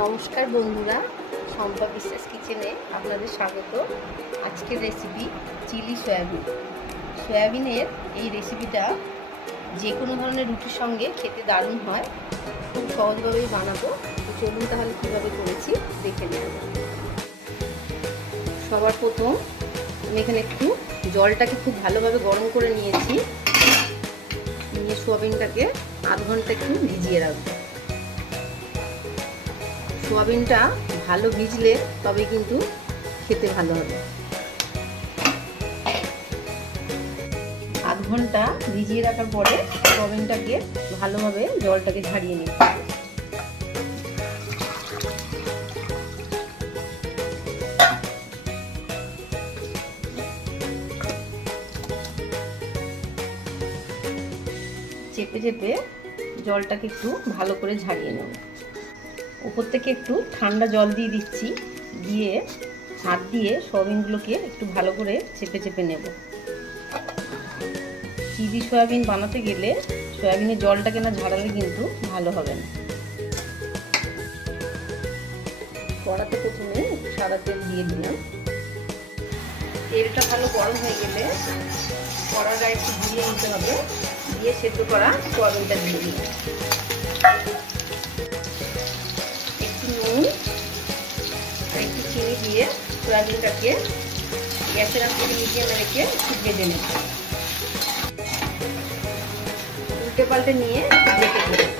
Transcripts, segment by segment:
নমস্কার বন্ধুরা, শম্পা বিশ্বাস কিচেনে আপনাদের স্বাগত। আজকের রেসিপি চিলি সয়াবিন। সয়াবিনের এই রেসিপিটা যে কোনো ধরনের রুটির সঙ্গে খেতে দারুণ হয়। খুব সহজভাবেই বানাবো। তো চলুন তাহলে কীভাবে করেছি দেখে নেওয়া যাক। সবার প্রথম আমি এখানে একটু জলটাকে খুব ভালোভাবে গরম করে নিয়েছি। নিয়ে সয়াবিনটাকে আধ ঘন্টা একটু ভিজিয়ে রাখবো। সোয়াবিনটা ভালো ভিজলে তবে কিন্তু খেতে ভালো হবে। আধ ঘন্টা ভিজিয়ে রাখার পরে সোয়াবিনটাকে ভালোভাবে জলটাকে ঝারিয়ে নিতে হবে। চেপে চেপে জলটাকে একটু ভালো করে ঝারিয়ে নেব। উপর থেকে একটু ঠান্ডা জল দিয়ে দিচ্ছি, দিয়ে হাত দিয়ে সয়াবিনগুলোকে একটু ভালো করে চেপে চেপে নেব। চিলি সয়াবিন বানাতে গেলে সয়াবিনের জলটাকে না ঝাড়ালে কিন্তু ভালো হবে না। কড়াতে প্রথমে সাদা তেল দিয়ে দিলাম। তেলটা ভালো গরম হয়ে গেলে কড়ার গায়ে একটু দিয়ে নিতে হবে। দিয়ে সেদ্ধ করা সয়াবিনটা দিয়ে দিলাম। একটু চিনি দিয়ে সয়াবিনটাকে গ্যাসের আঁচে মিডিয়ামে রেখে একটু ভেজে নেব। উল্টে পাল্টে নিয়ে ঢেকে দেব।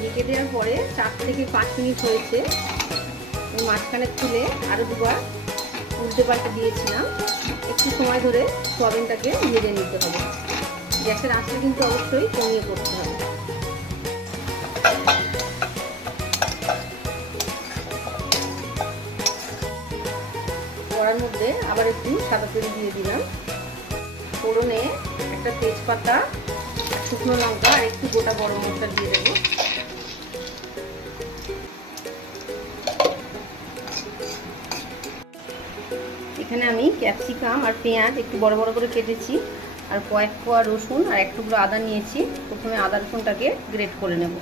ঢেকে দেওয়ার পরে 4 থেকে 5 মিনিট হয়েছে। মাঝখানে তুলে আরো দুবার উল্টে পাল্টে দিয়েছিলাম। একটু সময় ধরে সয়াবিনটাকে ভেজে নিতে হবে। গ্যাসের আঁচটা কিন্তু অবশ্যই কমিয়ে করতে হবে। কড়ার মধ্যে আবার একটু সাদা তেল দিয়ে দিলাম। ফোড়নে একটা তেজপাতা, শুকনো লঙ্কা আর একটু গোটা গরম মশলা দিয়ে দেব। এখানে আমি ক্যাপসিকাম আর পেঁয়াজ একটু বড় বড় করে কেটেছি, আর কয়েক কোয়া রসুন আর এক টুকরো আদা নিয়েছি। প্রথমে আদা রসুনটাকে গ্রেট করে নেব।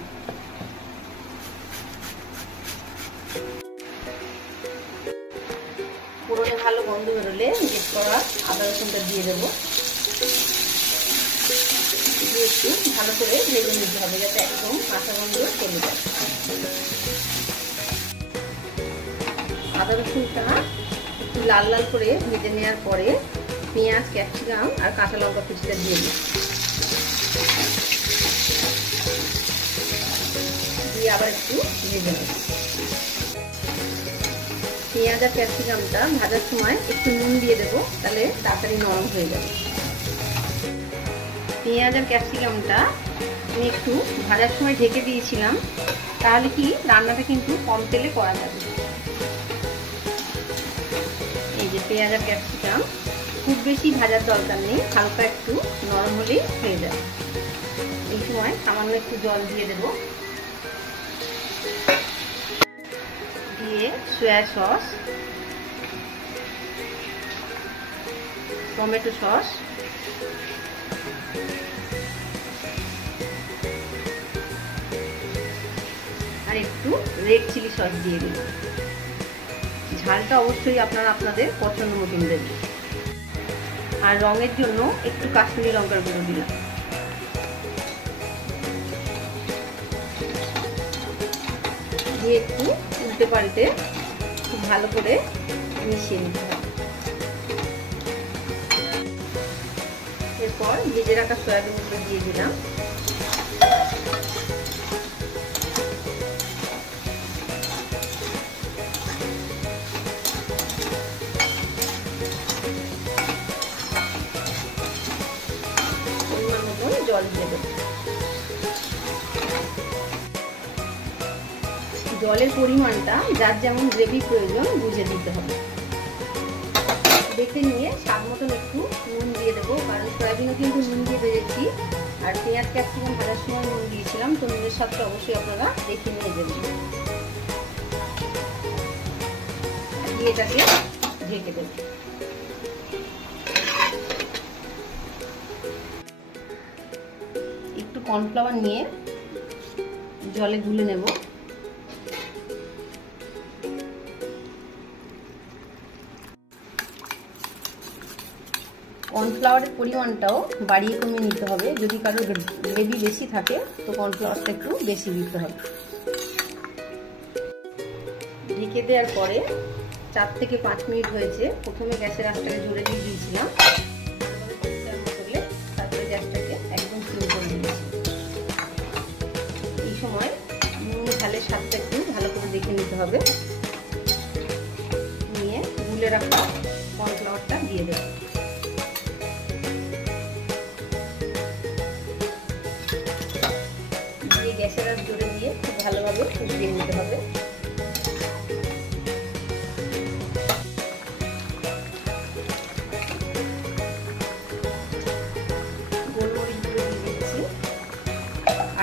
ফোড়নে ভালো গন্ধ বেরোলে গ্রেট করা আদা রসুনটা দিয়ে দেবো। দিয়ে একটু ভালো করে ভেজে নিতে হবে যাতে একদম কাঁচা গন্ধ চলে যায়। আদা রসুনটা একটু লাল লাল করে ভেজে নেওয়ার পরে পেঁয়াজ, ক্যাপসিকাম আর কাঁচা লঙ্কা কুচিটা দিয়ে দিই। দিয়ে আবার একটু ভেজে নেব। পেঁয়াজ আর ক্যাপসিকামটা ভাজার সময় একটু নুন দিয়ে দেবো, তাহলে তাড়াতাড়ি নরম হয়ে যাবে। পেঁয়াজ আর ক্যাপসিকামটা আমি একটু ভাজার সময় ঢেকে দিয়েছিলাম, তাহলে কি রান্নাটা কিন্তু কম তেলে করা যাবে। এই যে পেঁয়াজ আর ক্যাপসিকাম খুব বেশি ভাজার দরকার নেই, হালকা একটু নরম হলেই হয়ে যাবে। এই সময় সামান্য একটু জল দিয়ে দেব। দিয়ে সয়া সস, টমেটো সস, আর একটু রেড চিলি সস দিয়ে দিন। ঝালটা অবশ্যই আপনারা আপনাদের পছন্দ মতন দেবেন। আর রঙের জন্য একটু কাশ্মীরি লঙ্কার গুঁড়ো দিলাম। দিয়ে একটু উল্টে পাল্টে খুব ভালো করে মিশিয়ে নিতে হবে। এরপর ভেজে রাখা সয়াবিনগুলো দিয়ে দিলাম। জল দিয়ে দেব। জলের পরিমাণটা যার যেমন গ্রেভি প্রয়োজন বুঝে দিতে হবে। দেখে নিয়ে স্বাদ মতন একটু নুন দিয়ে দেবো, কারণ সয়াবিনও কিন্তু নুন দিয়ে ভেজেছি, আর পেঁয়াজ ক্যাপসিকাম ভাজার সময় নুন দিয়েছিলাম, তো নুনের স্বাদটা অবশ্যই আপনারা দেখে নিয়ে দেবেন। দিয়ে এটাকে ঢেকে দেবেন। কর্নফ্লাওয়ার নিয়ে জলে গুলে নেব। কর্নফ্লাওয়ারের পরিমাণটাও বাড়িয়ে কমিয়ে নিতে হবে। যদি কারোর গ্রেভি বেশি থাকে তো কর্নফ্লাওয়ারটা একটু বেশি দিতে হবে। ঢেকে দেওয়ার পরে 4 থেকে 5 মিনিট হয়েছে। প্রথমে গ্যাসের আঁচটাকে জোরে দিয়ে দিয়েছিলাম, তারপরে গ্যাসটাকে একদম সিম করে দিয়েছি। এই সময় নুন ঝালের স্বাদটা একটু ভালো করে দেখে নিতে হবে। নিয়ে গুলে রাখা কর্নফ্লাওয়ারটা দিয়ে দেবো। দিয়ে গ্যাসের আঁচ জোরে দিয়ে খুব ভালোভাবে ফুটিয়ে নিতে হবে।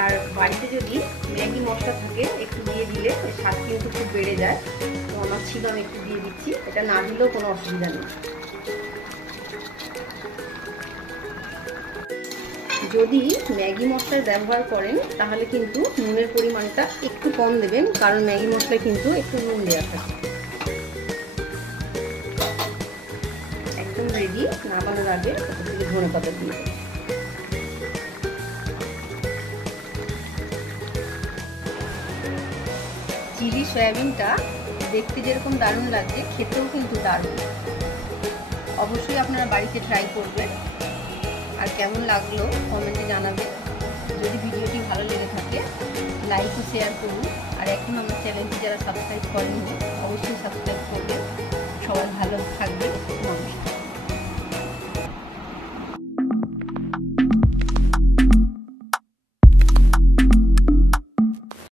আর বাড়িতে যদি ম্যাগি মশলা থাকে একটু দিয়ে দিলে স্বাদ কিন্তু খুব বেড়ে যায়। তো আমার ছিল, আমি একটু দিয়ে দিচ্ছি। এটা না দিলেও কোনো অসুবিধা নেই। যদি ম্যাগি মশলার ব্যবহার করেন তাহলে কিন্তু নুনের পরিমাণটা একটু কম দেবেন, কারণ ম্যাগি মশলায় কিন্তু একটু নুন দেওয়া থাকে। একদম রেডি। নামানোর আগে ধনেপাতা দিয়ে দেবেন। চিলি সয়াবিনটা দেখতে যেরকম দারুণ লাগছে, খেতেও কিন্তু দারুণ। অবশ্যই আপনারা বাড়িতে ট্রাই করবেন। আর কেমন লাগলো কমেন্টে জানাবেন। যদি ভিডিওটি ভালো লেগে থাকে লাইক ও শেয়ার করুন। আর এখন আমার চ্যানেলটি যারা সাবস্ক্রাইব করেননি অবশ্যই সাবস্ক্রাইব